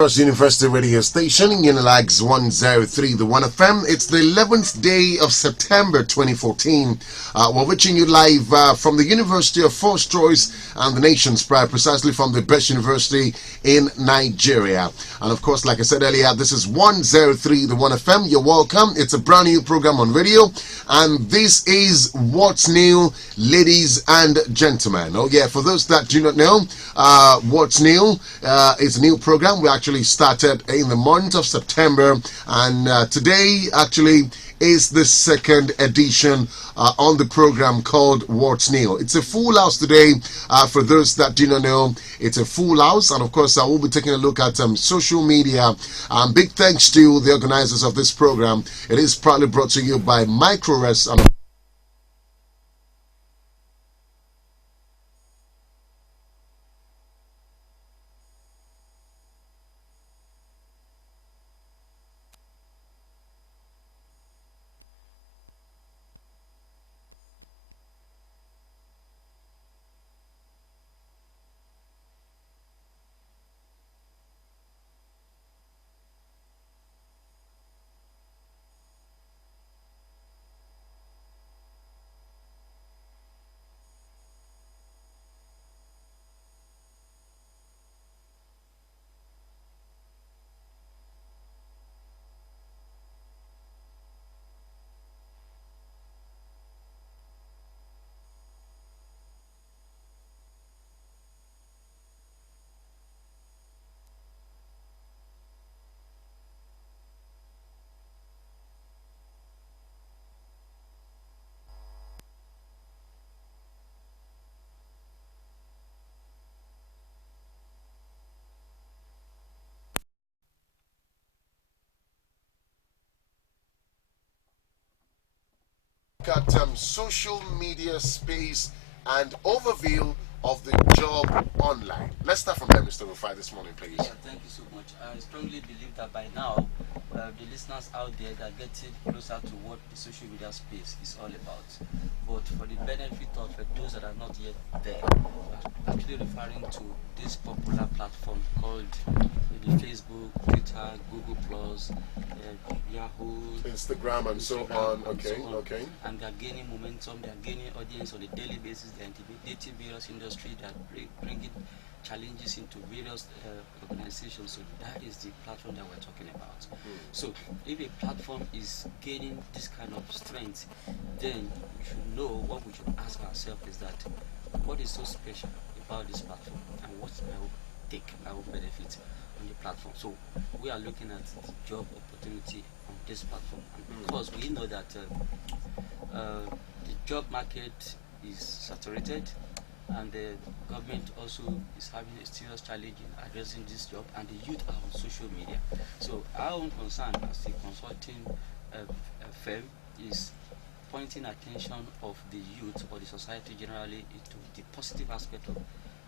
University radio station, Unilags 103, the 1 FM. It's the 11th day of September 2014. We're reaching you live from the University of First Choice and the nation's pride, precisely from the best university in Nigeria. And of course, like I said earlier, this is 103, the 1 FM. You're welcome. It's a brand new program on radio. And this is What's New, ladies and gentlemen. Oh yeah, for those that do not know, What's New is a new program. We actually started in the month of September, and today actually is the second edition on the program called What's New. It's a full house today. For those that do not know, it's a full house, and of course I will be taking a look at social media. Big thanks to the organizers of this program. It is proudly brought to you by MicroRest and at social media space and overview of the job online. Let's start from there, Mr. Rufai, this morning, please. Yeah, thank you so much. I strongly believe that by now, the listeners out there are getting closer to what the social media space is all about. But for the benefit of those that are not yet there, I'm actually referring to this popular platform called maybe Facebook, Twitter, Google Plus, Yahoo, Instagram and so on. Okay, okay. And they're gaining momentum, they're gaining audience on a daily basis, they're intimidating various industries, they're bringing challenges into various organizations. So that is the platform that we're talking about. So if a platform is gaining this kind of strength, then we should know what we should ask ourselves is that what is so special about this platform and what's my own take, my own benefit on the platform. So we are looking at the job opportunity on this platform, and because we know that the job market is saturated, and the government also is having a serious challenge in addressing this job, and the youth are on social media. So our own concern as a consulting firm is pointing attention of the youth or the society generally into the positive aspect of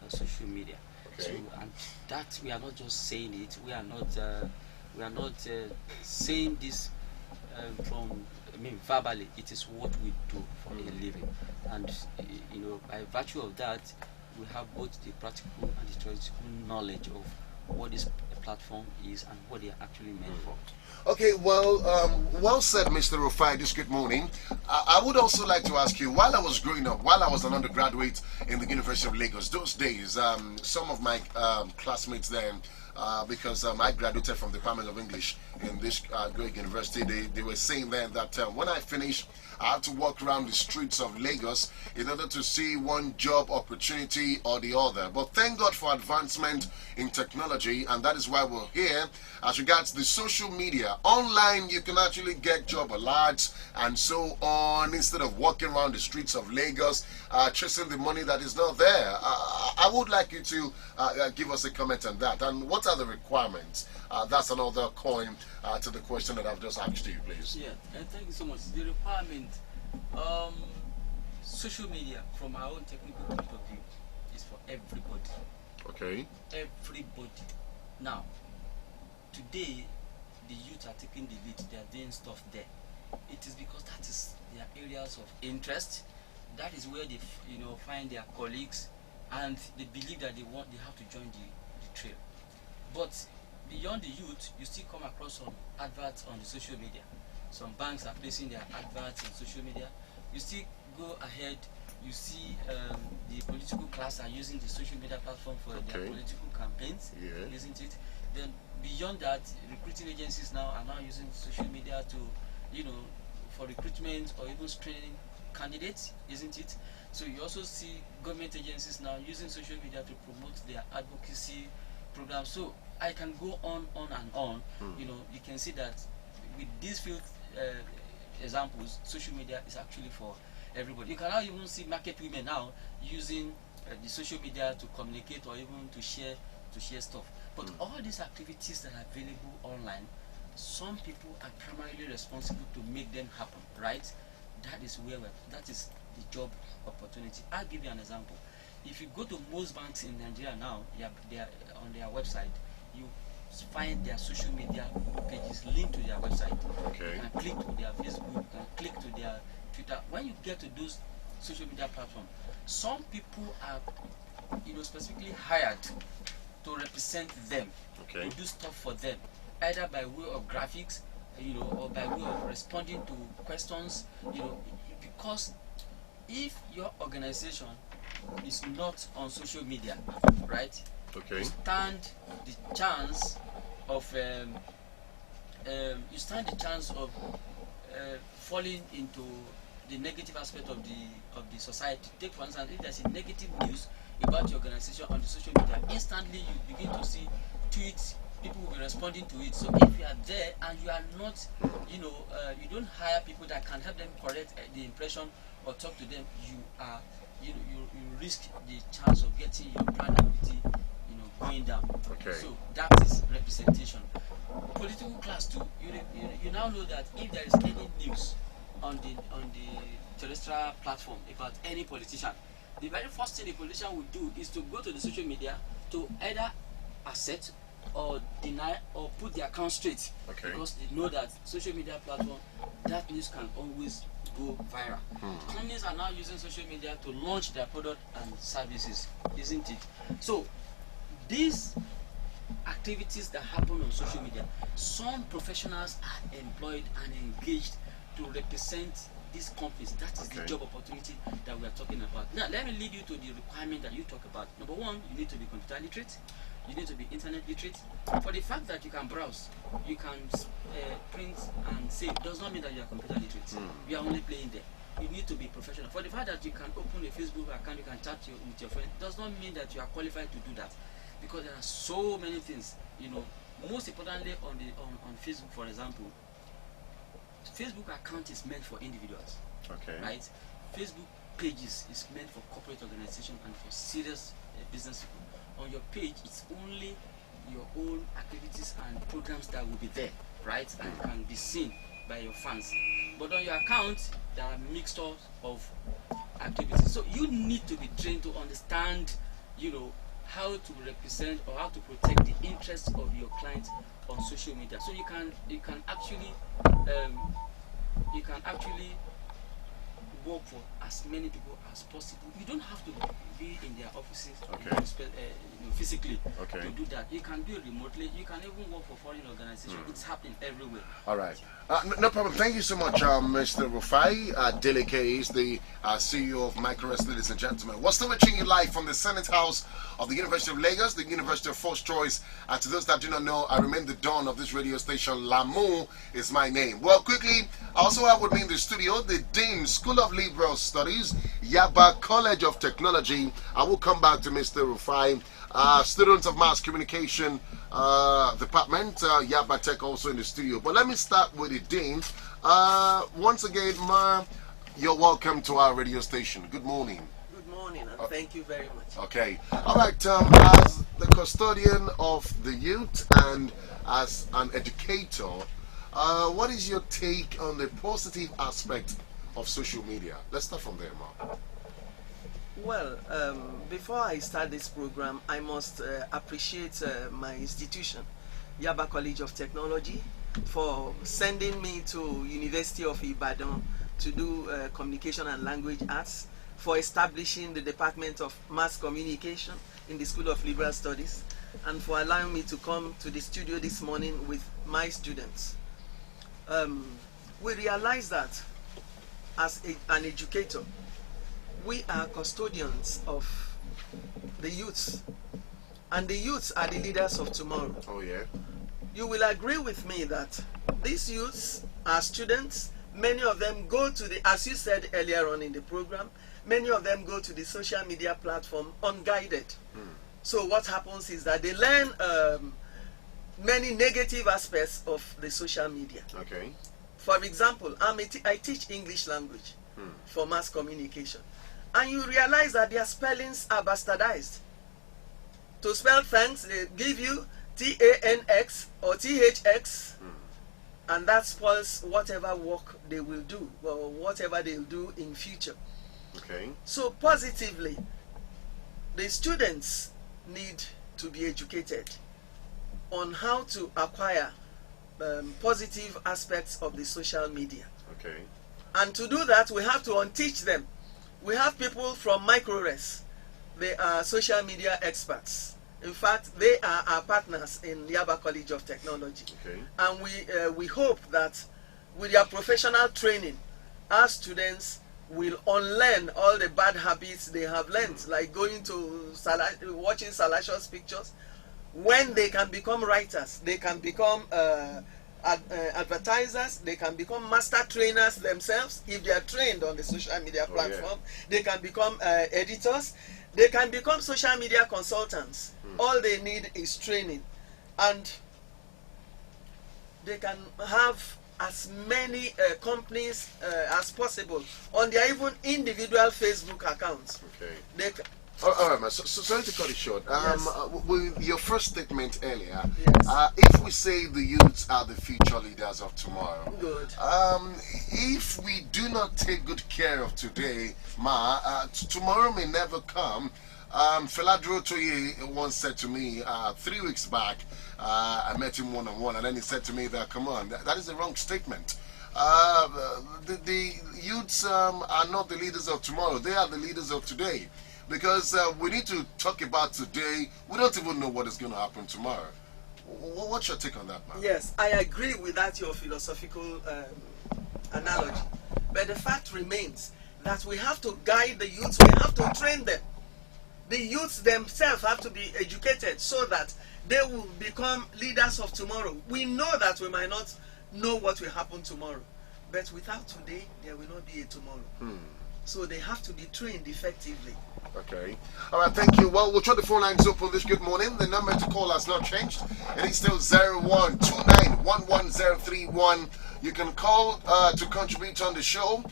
social media. Okay. So, and that we are not just saying it, we are not saying this from, I mean, verbally. It is what we do for a living, and by virtue of that, we have both the practical and the theoretical knowledge of what this platform is and what they are actually meant for. Okay, well said, Mr. Rufai. This good morning. I would also like to ask you, while I was growing up, while I was an undergraduate in the University of Lagos, those days, some of my classmates then, because I graduated from the Department of English in this great university, they were saying then that when I finish, I had to walk around the streets of Lagos in order to see one job opportunity or the other. But thank God for advancement in technology, and that is why we're here. As regards the social media, online you can actually get job alerts and so on instead of walking around the streets of Lagos chasing the money that is not there. I would like you to give us a comment on that. And what are the requirements? That's another coin to the question that I've just asked you, please. Yeah, thank you so much. The requirement, social media, from our own technical point of view, is for everybody. Okay. Everybody. Now, today, the youth are taking the lead. They are doing stuff there. It is because that is their areas of interest. That is where they, find their colleagues, and they believe that they have to join the trail. But beyond the youth, you still come across some adverts on the social media. Some banks are placing their adverts on social media. You still go ahead, you see the political class are using the social media platform for their political campaigns, isn't it? Then beyond that, recruiting agencies now are now using social media to, for recruitment or even screening candidates, isn't it? So you also see government agencies now using social media to promote their advocacy programs. So I can go on and on. You can see that with these few examples, social media is actually for everybody. You can now even see market women now using the social media to communicate or even to share stuff. But all these activities that are available online, some people are primarily responsible to make them happen, right? That is the job opportunity. I'll give you an example. If you go to most banks in Nigeria now, they are on their website, you find their social media pages linked to their website. You can click to their Facebook, you can click to their Twitter. When you get to those social media platforms, some people are specifically hired to represent them, to do stuff for them, either by way of graphics, or by way of responding to questions, because if your organization is not on social media, right? You stand the chance of falling into the negative aspect of the society. Take for instance, if there's a negative news about your organization on the social media, instantly you begin to see tweets, people will be responding to it. So if you are there and you are not, you don't hire people that can help them correct the impression or talk to them, you risk the chance of getting your brand equity, going down. So that is representation. Political class too. You now know that if there is any news on the terrestrial platform about any politician, the very first thing the politician will do is to go to the social media to either accept or deny or put their account straight, because they know that social media platform, that news can always go viral. Companies are now using social media to launch their product and services, isn't it? So these activities that happen on social media, some professionals are employed and engaged to represent these companies. That is the job opportunity that we are talking about. Now let me lead you to the requirement that you talk about. Number one, you need to be computer literate, you need to be internet literate. For the fact that you can browse, you can print and save, does not mean that you are computer literate. You are only playing there. You need to be professional. For the fact that you can open a Facebook account, you can chat with your friend, does not mean that you are qualified to do that, because there are so many things. Most importantly on Facebook, for example, Facebook account is meant for individuals, right? Facebook pages is meant for corporate organization and for serious business people. On your page, it's only your own activities and programs that will be there, right? And can be seen by your fans. But on your account, there are mixtures of activities. So you need to be trained to understand, how to represent or how to protect the interests of your clients on social media. So you can actually work for as many people as possible. You don't have to be in their offices physically to do that. You can do it remotely. You can even work for foreign organizations. It's happening everywhere. All right. No problem. Thank you so much, Mr. Rufai. Deleke is the CEO of Microrest, ladies and gentlemen. We're still reaching you live from the Senate House of the University of Lagos, the University of First Choice. And to those that do not know, I remain the Don of this radio station. Lamu is my name. Well, quickly, I also have with me in the studio the Dean, School of Liberal Studies, Yaba College of Technology. I will come back to Mr. Rufai. Students of Mass Communication Department, Yaba Tech also in the studio. But let me start with the Dean. Once again, Ma, you're welcome to our radio station. Good morning. Good morning, and thank you very much. Okay. All right. As the custodian of the youth and as an educator, what is your take on the positive aspect of social media? Let's start from there, Ma. Well, before I start this program, I must appreciate my institution, Yaba College of Technology, for sending me to University of Ibadan to do Communication and Language Arts, for establishing the Department of Mass Communication in the School of Liberal Studies, and for allowing me to come to the studio this morning with my students. We realize that as an educator, we are custodians of the youths, and the youths are the leaders of tomorrow. Oh, yeah. You will agree with me that these youths are students. Many of them go to the, as you said earlier on in the program, many of them go to the social media platform unguided. So what happens is that they learn many negative aspects of the social media. Okay. For example, I teach English language for mass communication. And you realize that their spellings are bastardized. To spell thanks, they give you TANX or THX, and that spoils whatever work they will do or whatever they'll do in future. Okay. So positively, the students need to be educated on how to acquire positive aspects of the social media. Okay. And to do that, we have to unteach them. We have people from MicroRes. They are social media experts. In fact, they are our partners in Yaba College of Technology. Okay. And we hope that with their professional training, our students will unlearn all the bad habits they have learned, like going to watching salacious pictures. When they can become writers, they can become advertisers, they can become master trainers themselves if they are trained on the social media platform. They can become editors, they can become social media consultants. All they need is training, and they can have as many companies as possible on their even individual Facebook accounts. Okay. They all right, man. So sorry to cut it short. Yes. With your first statement earlier, Yes. if we say the youths are the future leaders of tomorrow, Good. if we do not take good care of today, tomorrow may never come. Feladro Toye once said to me 3 weeks back, I met him one-on-one, and then he said to me that, come on, that is a wrong statement. The youths are not the leaders of tomorrow, they are the leaders of today. Because we need to talk about today. We don't even know what is going to happen tomorrow. What's your take on that, man? Yes, I agree with that, your philosophical analogy. But the fact remains that we have to guide the youths, we have to train them. The youths themselves have to be educated so that they will become leaders of tomorrow. We know that we might not know what will happen tomorrow, but without today, there will not be a tomorrow. So they have to be trained effectively. Okay. All right, thank you. Well, we'll try the phone lines open this good morning. The number to call has not changed. It is still 0129111031. You can call to contribute on the show.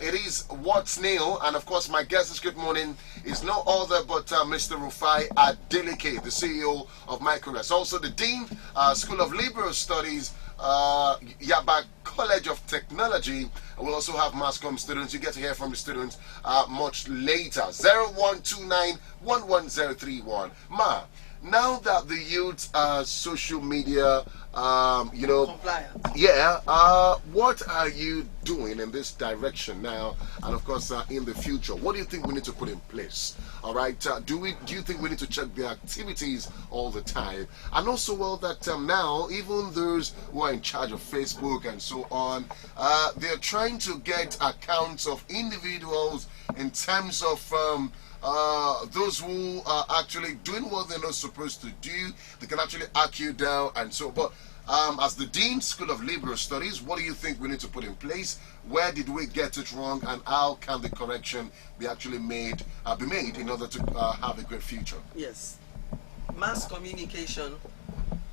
It is What's Neil, and of course my guest this good morning is no other but Mr. Rufai Adeleke, the CEO of MicroRes, also the Dean, School of Liberal Studies, Yaba College of Technology. We'll also have mass comm students. You get to hear from the students much later. 0129111031. Ma, now that the youth are social media, Compliant. yeah, what are you doing in this direction now, and of course in the future? What do you think we need to put in place? All right, do you think we need to check the activities all the time? And also, well, that now even those who are in charge of Facebook and so on, they're trying to get accounts of individuals in terms of those who are actually doing what they're not supposed to do. They can actually hack you down and so. But as the Dean, School of Liberal Studies, what do you think we need to put in place? Where did we get it wrong, and how can the correction be actually made in order to have a great future? Yes. Mass communication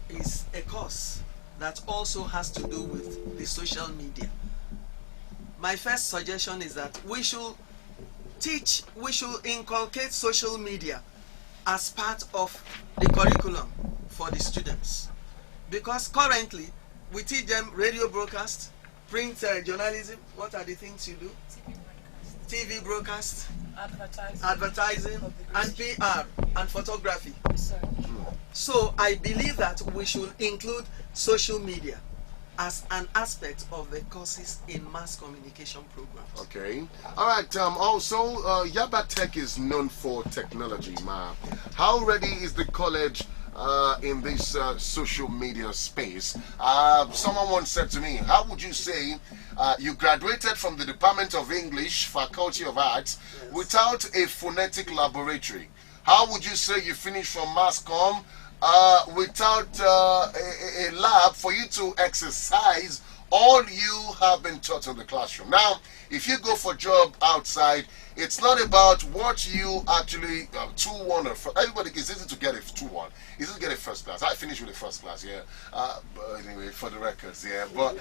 is a course that also has to do with the social media. My first suggestion is that we should inculcate social media as part of the curriculum for the students. Because currently, we teach them radio broadcast, print journalism. What are the things you do? TV broadcast, advertising, and PR, and photography. So I believe that we should include social media as an aspect of the courses in mass communication programs. Okay. All right. Also, Yaba Tech is known for technology, ma. How ready is the college in this social media space. Someone once said to me, how would you say you graduated from the Department of English, Faculty of Arts, Yes. without a phonetic laboratory? How would you say you finished from mass comm without a lab for you to exercise all you have been taught in the classroom? Now, if you go for a job outside, it's not about what you actually 2-1 or everybody. It's easy to get a 2-1. It's easy to get a first class. I finished with a first class, yeah. But anyway, for the records, yeah. But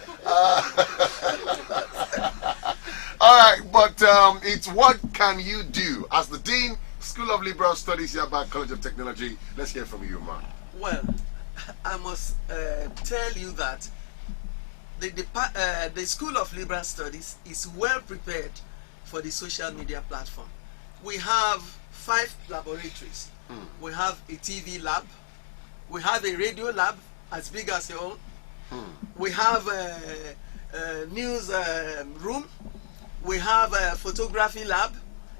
all right, but it's what can you do as the dean, School of Liberal Studies, Yaba College of Technology. Let's hear from you, man. Well, I must tell you that the School of Liberal Studies is well prepared for the social media platform. We have 5 laboratories. We have a TV lab. We have a radio lab as big as your own. We have a news room. We have a photography lab.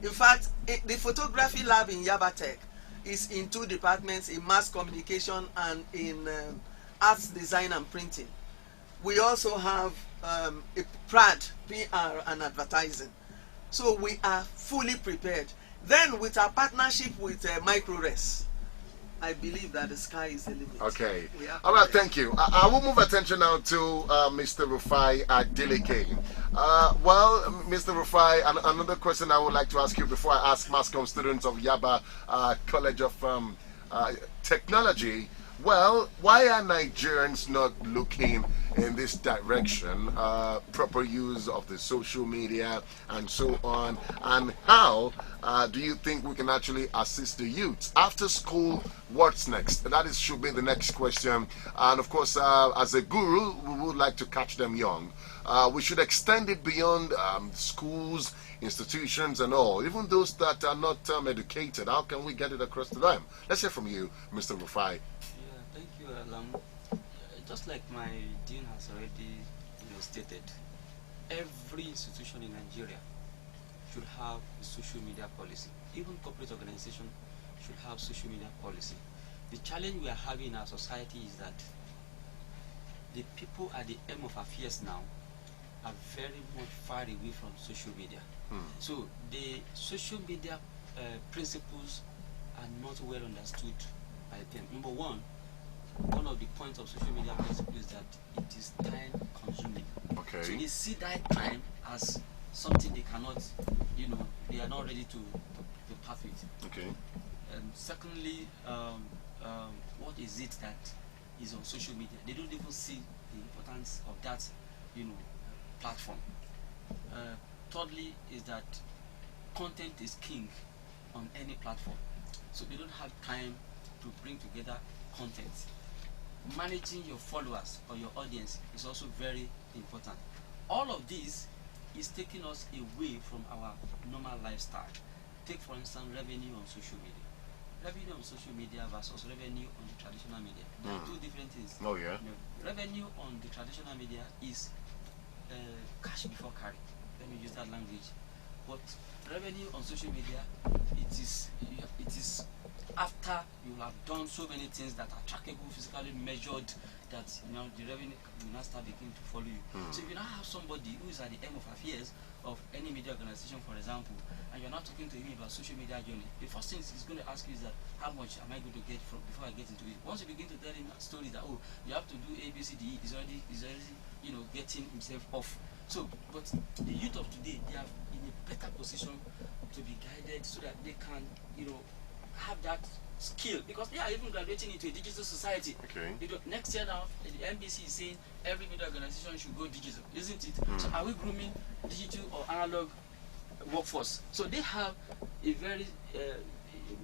In fact, the photography lab in Yabatech is in 2 departments, in mass communication and in arts design and printing. We also have a PRAD, PR and advertising. So we are fully prepared. Then with our partnership with MicroRes, I believe that the sky is the limit. Okay. We are All right, prepared. thank you. I will move attention now to Mr. Rufai Adeleke. Well, Mr. Rufai, another question I would like to ask you before I ask MassCom students of Yaba College of Technology. Well, why are Nigerians not looking in this direction? Proper use of the social media and so on. And how do you think we can actually assist the youth? After school, what's next? That is should be the next question. And of course, as a guru, we would like to catch them young. We should extend it beyond schools, institutions, and all. Even those that are not educated, how can we get it across to them? Let's hear from you, Mr. Rufai. Yeah, thank you, Alam. Just like my dean has already stated, every institution in Nigeria should have a social media policy. Even corporate organization should have social media policy. The challenge we are having in our society is that the people at the end of affairs now are very much far away from social media. So the social media principles are not well understood by them. Number one of the points of social media principle is that it is time consuming. Okay. So they see that time as something they cannot, they are not ready to part with. Okay. Secondly, what is it that is on social media? They don't even see the importance of that, platform. Thirdly, is that content is king on any platform, so they don't have time to bring together content. Managing your followers or your audience is also very important. All of this is taking us away from our normal lifestyle. Take for instance revenue on social media. Revenue on social media versus revenue on the traditional media. There are 2 different things. Oh yeah. Revenue on the traditional media is cash before carry. Let me use that language. But revenue on social media, it is after you have done so many things that are trackable, physically measured, that the revenue will not start beginning to follow you. So if you now have somebody who is at the end of affairs of any media organization, for example, and you're not talking to him about social media journey, the first thing he's going to ask you is that how much am I going to get from before I get into it? Once you begin to tell him a story that you have to do A, B, C, D, he's already getting himself off. So, but the youth of today, they are in a better position to be guided so that they can, have that skill, because they are even graduating into a digital society. Okay. Next year now, the NBC is saying every media organization should go digital, isn't it? So are we grooming digital or analog workforce? So they have a very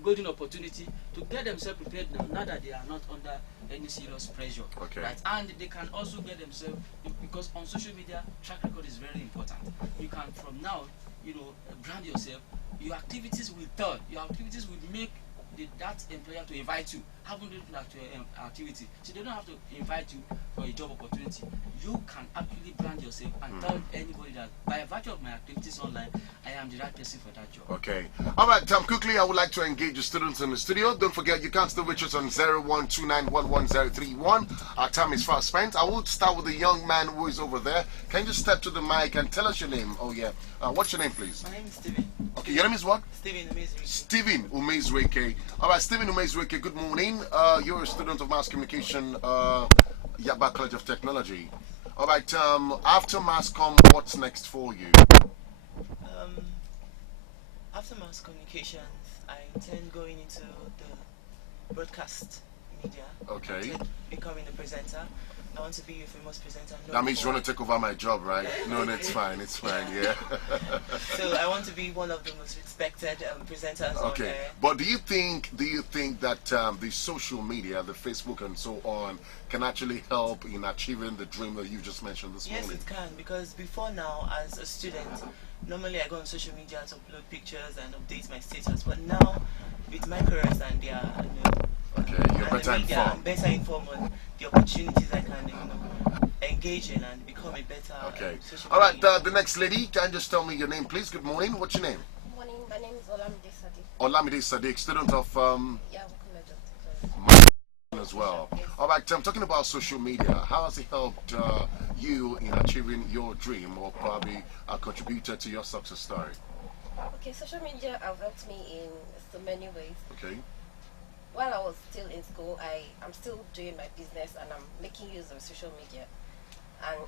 golden opportunity to get themselves prepared now that they are not under any serious pressure. Okay. Right? And they can also get themselves, because on social media, track record is very important. You can from now, brand yourself. Your activities will tell. Your activities will make that employer to invite you. haven't done that activity, so they don't have to invite you for a job opportunity. You can actually brand yourself and tell anybody that by virtue of my activities online, I am the right person for that job. Okay. All right, quickly, I would like to engage the students in the studio. Don't forget, you can still reach us on 0129111031. Our time is fast spent. I will start with the young man who is over there. Can you just step to the mic and tell us your name? Oh, yeah. What's your name, please? My name is Steven. Okay, your name is what? Steven Umezweke. Stephen Umezweke. All right, Stephen Umezweke, good morning. You're a student of mass communication, Yaba College of Technology. All right, after mass comm, what's next for you? After mass communications, I intend going into the broadcast media. Okay. I intend becoming a presenter. I want to be a famous presenter. That means you want to take over my job, right? No, it's fine. It's fine. Yeah. So I want to be one of the most respected presenters. Okay. On air. But do you think that the social media, the Facebook and so on, can actually help in achieving the dream that you just mentioned this Yes, morning? it can, because before now, as a student, normally I go on social media to upload pictures and update my status. But now, with micros and their, Okay, you're and better the media, informed. I'm better informed on the opportunities I can, engage in and become a better. Okay. Social All right. media. The next lady, can you just tell me your name, please? Good morning. What's your name? Morning, my name is Olamide Sadiq. Olamide Sadiq, student of Yeah, College of Technology. as well. All right. I'm talking about social media. How has it helped you in achieving your dream, or probably contributed to your success story? Okay, social media have helped me in so many ways. Okay. While I was still in school, I'm still doing my business and I'm making use of social media. And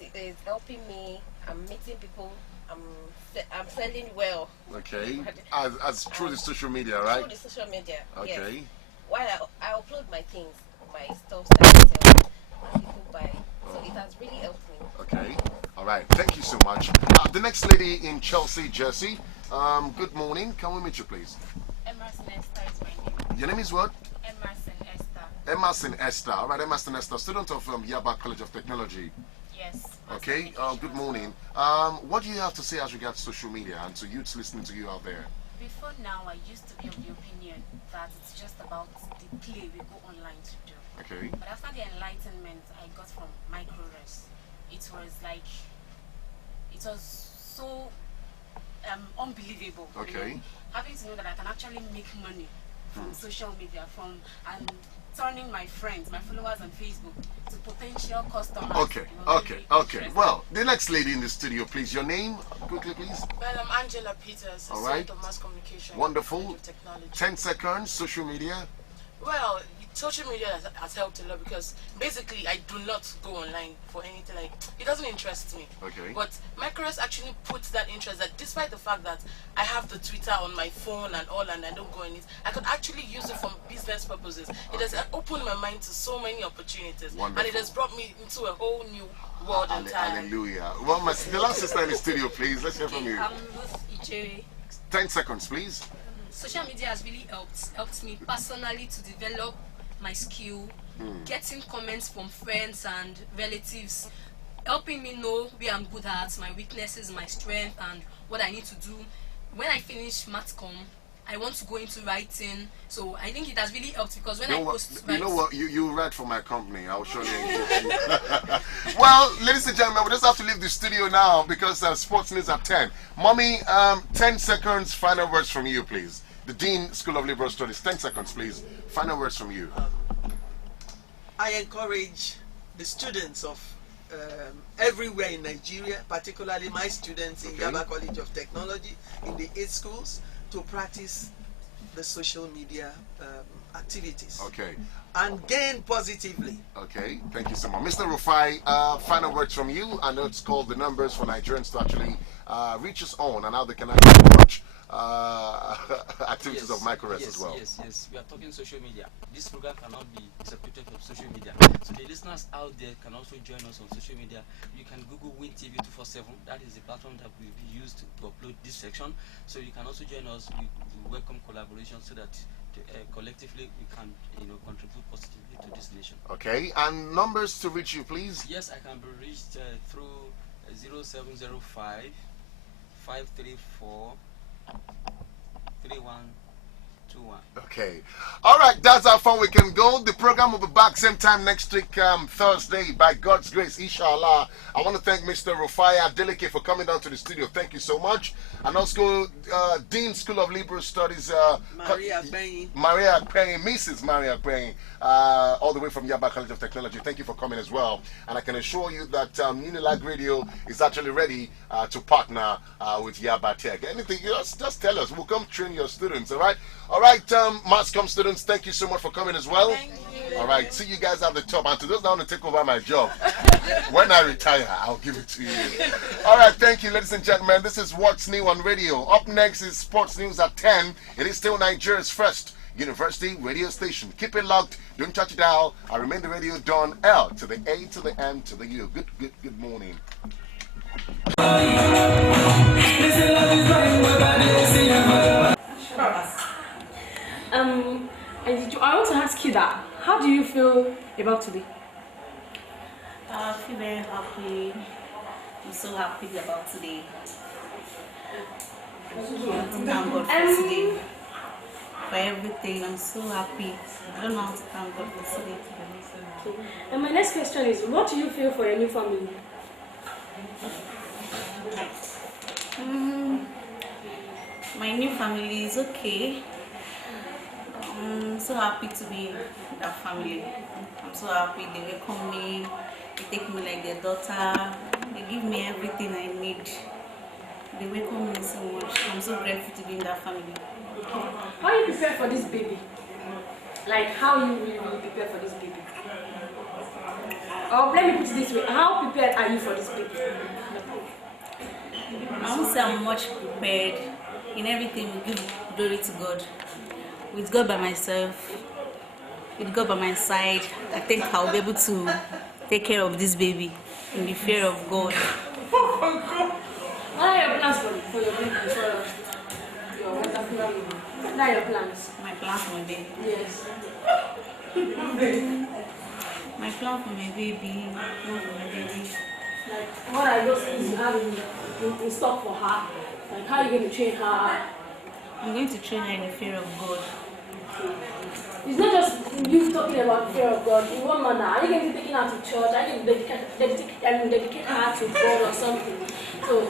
it's helping me. I'm meeting people. I'm selling well. Okay. As through the social media, right? Through the social media. Okay. Yes. While I upload my things, my stuff that I sell, and people buy. So it has really helped me. Okay. All right. Thank you so much. The next lady in Chelsea, Jersey. Good morning. Can we meet you, please? Emerson Esther is my name. Your name is what? Emerson Esther. Emerson Esther. All right, Emerson Esther, student of Yaba College of Technology. Yes. Okay. Good morning. What do you have to say as regards social media and to youths listening to you out there? Before now, I used to be of the opinion that it's just about the play we go online to do. Okay. But after the enlightenment I got from microverse, it was so unbelievable. Okay. Having to know that I can actually make money from social media, and turning my friends, my followers on Facebook to potential customers. Okay. It was Okay. really Okay. interesting. Well, the next lady in the studio, please. Your name, quickly, please. Well, I'm Angela Peters, a All right. student of mass communication. Wonderful. College of Technology. 10 seconds. Social media. Well, social media has helped a lot because basically I do not go online for anything. Like, it doesn't interest me. Okay. But Micros actually puts that interest that despite the fact that I have the Twitter on my phone and all and I don't go in it, I could actually use it for business purposes. It has opened my mind to so many opportunities. Wonderful. And it has brought me into a whole new world entirely. Hallelujah. Well, the last sister in the studio, please. Let's hear from you. I'm Ruth Ijere. 10 seconds, please. Social media has really helped me personally to develop my skill, getting comments from friends and relatives, helping me know where I'm good at, my weaknesses, my strength, and what I need to do. When I finish matcom, I want to go into writing, so I think it has really helped because when I post You know what? You write for my company. I'll surely engage you. Well, ladies and gentlemen, we just have to leave the studio now because sports news at 10. Mommy, 10 seconds, final words from you, please. The Dean, School of Liberal Studies, 10 seconds, please. Final words from you. I encourage the students of everywhere in Nigeria, particularly my students in Yaba College of Technology, in the 8 schools, to practice the social media activities. Okay. And gain positively. Okay. Thank you so much. Mr. Rufai, final words from you. I know it's called the numbers for Nigerians to actually reach us on and how they can actually watch activities of microRest as well. Yes. We are talking social media. This program cannot be separated from social media. So the listeners out there can also join us on social media. You can Google Win TV 247. That is the platform that will be used to upload this section. So you can also join us. We welcome collaboration so that collectively we can contribute positively to this nation. Okay. And numbers to reach you, please. Yes, I can be reached through 0705 534 3120. 221. Okay. All right, that's how far we can go. The program will be back same time next week, Thursday, by God's grace, inshallah. I want to thank Mr. Rufai Adeleke for coming down to the studio. Thank you so much. And also, Dean School of Liberal Studies, Maria Akpeyin. Maria Akpeyin, Mrs. Maria Akpeyin, all the way from Yaba College of Technology. Thank you for coming as well. And I can assure you that Unilag Radio is actually ready to partner with Yaba Tech. Anything, just tell us. We'll come train your students, all right? All right, MassCom students, thank you so much for coming as well. Thank you. All right, see you guys at the top. And to those that want to take over my job, when I retire, I'll give it to you. All right, thank you, ladies and gentlemen. This is What's New on Radio. Up next is Sports News at 10. It is still Nigeria's first university radio station. Keep it locked. Don't touch it out. I remain the radio Don L to the A to the M to the U. Good morning. I want to ask you that. How do you feel about today? I feel very happy. I'm so happy about today. Thank God for today. For everything. I'm so happy. I don't know how to thank God for today. And my next question is, what do you feel for your new family? My new family is okay. I'm so happy to be in that family. I'm so happy they welcome me, they take me like their daughter, they give me everything I need. They welcome me so much. I'm so grateful to be in that family. How you prepare for this baby? Like how you really prepare for this baby? Or let me put it this way, how prepared are you for this baby? I won't say I'm much prepared. In everything we give glory to God. With God by myself, with God by my side, I think I'll be able to take care of this baby in the fear of God. What are your plans for your baby? For your wonderful baby? What are your plans? My plan for my baby? Yes. My plan for my baby, Like, what are those things you have in stock for her? Like, how are you going to train her? I'm going to train her in the fear of God. It's not just you talking about fear of God. In one manner, are you going to be taking her to church? Are you going to dedicate her to God or something? So,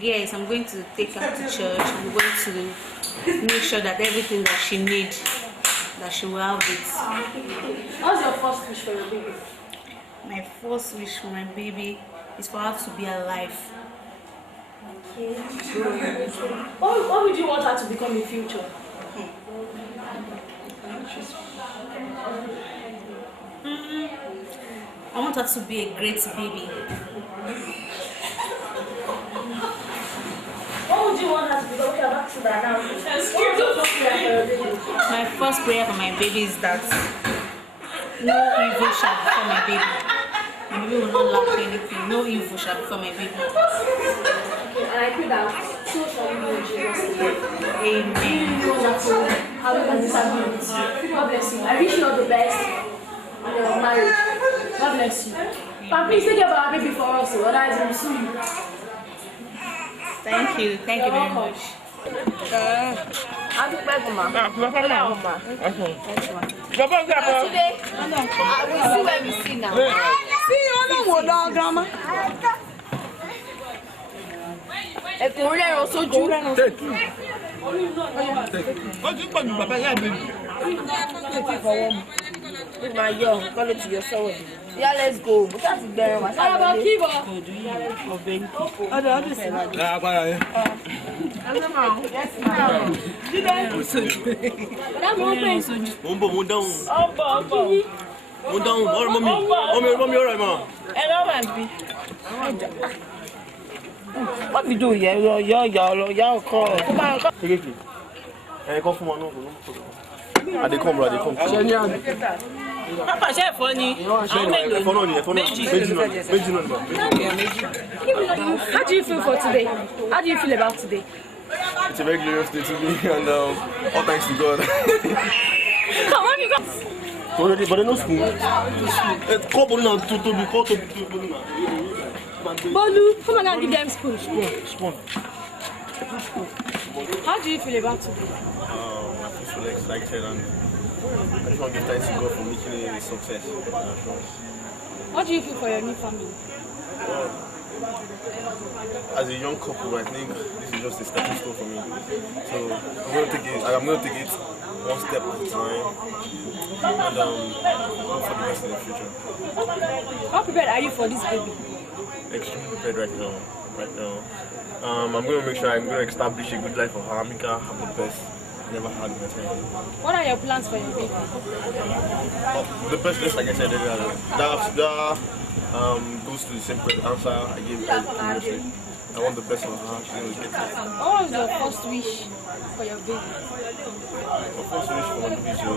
yes, I'm going to take her to church. I'm going to make sure that everything that she needs, that she will have it. what's your first wish for your baby? My first wish for my baby is for her to be alive. What would you want her to become in future? I want her to be a great baby. What would you want her to become? Okay, back to that now. My first prayer for my baby is that no evil shall befall my baby. My baby will not lack anything. No evil shall befall my baby. Okay, and I pray that so shall you be in Jesus' name. Amen. Wonderful. How we can disagree with you. God bless you. I wish you all the best on your marriage. God bless you. But please take care of our baby for us, otherwise we'll sue you. Thank you. Thank you very much. I will see where we see now. Yeah, let's go. What we do here? Y'all call. I they come, bro. They come. Papa, chef, funny. How do you feel for today? How do you feel about today? It's a very glorious day to me, and all thanks to God. Come on, you guys. But they no school. Call now to be called to. Bolu, come on and give them spoon. Spoon. How do you feel about today? I flex, like I said, and I just want to give thanks to God for making it a success. What do you feel for your new family? Well, as a young couple, I think this is just a stepping stone for me. So I'm going to take it one step at a time, and hope for the best in the future. How prepared are you for this baby? Extremely prepared right now. I'm going to make sure I'm going to establish a good life for her. Make her have the best I've never had in my time. What are your plans for your baby? The best, just like I said earlier, that goes to the same answer I gave previously. I want the best for her. She's going to get it. What was your first wish for your baby? My first wish for my baby is just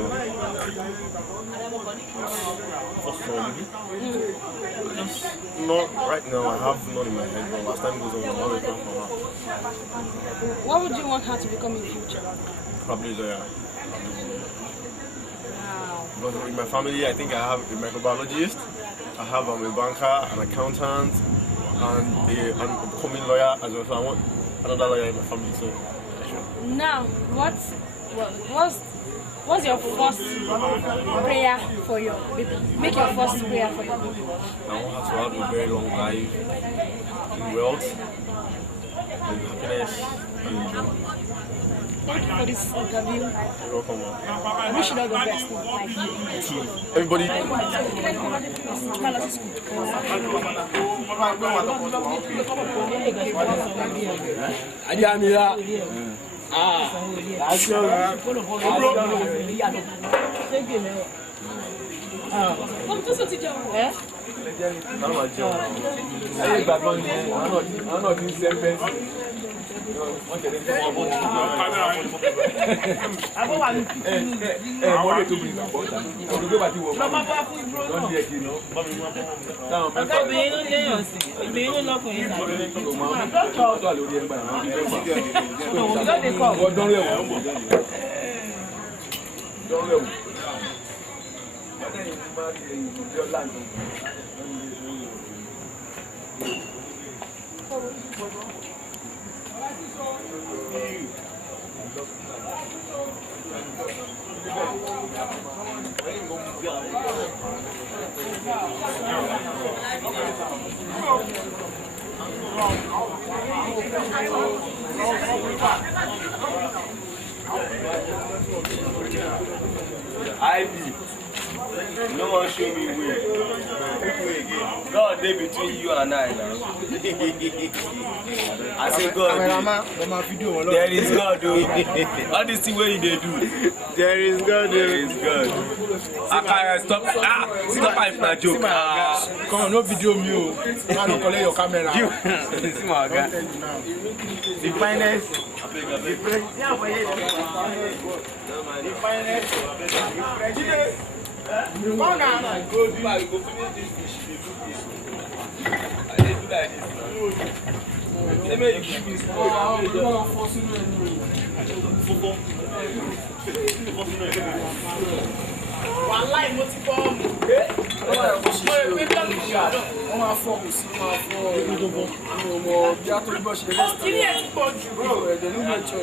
not right now. I have none in my head, but as time goes on, I'll have a plan for her. What would you want her to become in the future? Probably lawyer. Wow. Because in my family, I think I have a microbiologist, I have a banker, an accountant, and a becoming lawyer as well. So I want another lawyer in my family. So sure. Now, what's your first prayer for your baby? Make your first prayer for your baby. I want her to have a very long life in wealth, in happiness, and in joy. Thank you for this interview. You're welcome, man. I wish you all the best in life. Everybody. No one show me way. God dey between you and I now. I say God. There is God. All this thing where you dey do. There is God. There is God. Akara stop. Stop hype na joke. Come on, no video me. You don't collect your camera. See my guy. The finest. The finest. Go finish this fish. I dey do like this. Let me keep this. Wallahi mo ti form. Wọ́n máa fọ́ kò sí máa fọ́ ọmọ bí a tó bọ́ ṣe lẹ́sìn. Kí ni ẹ̀ ti pọ̀ jù? Ẹ̀jẹ̀ ló ń bẹ̀ jọ.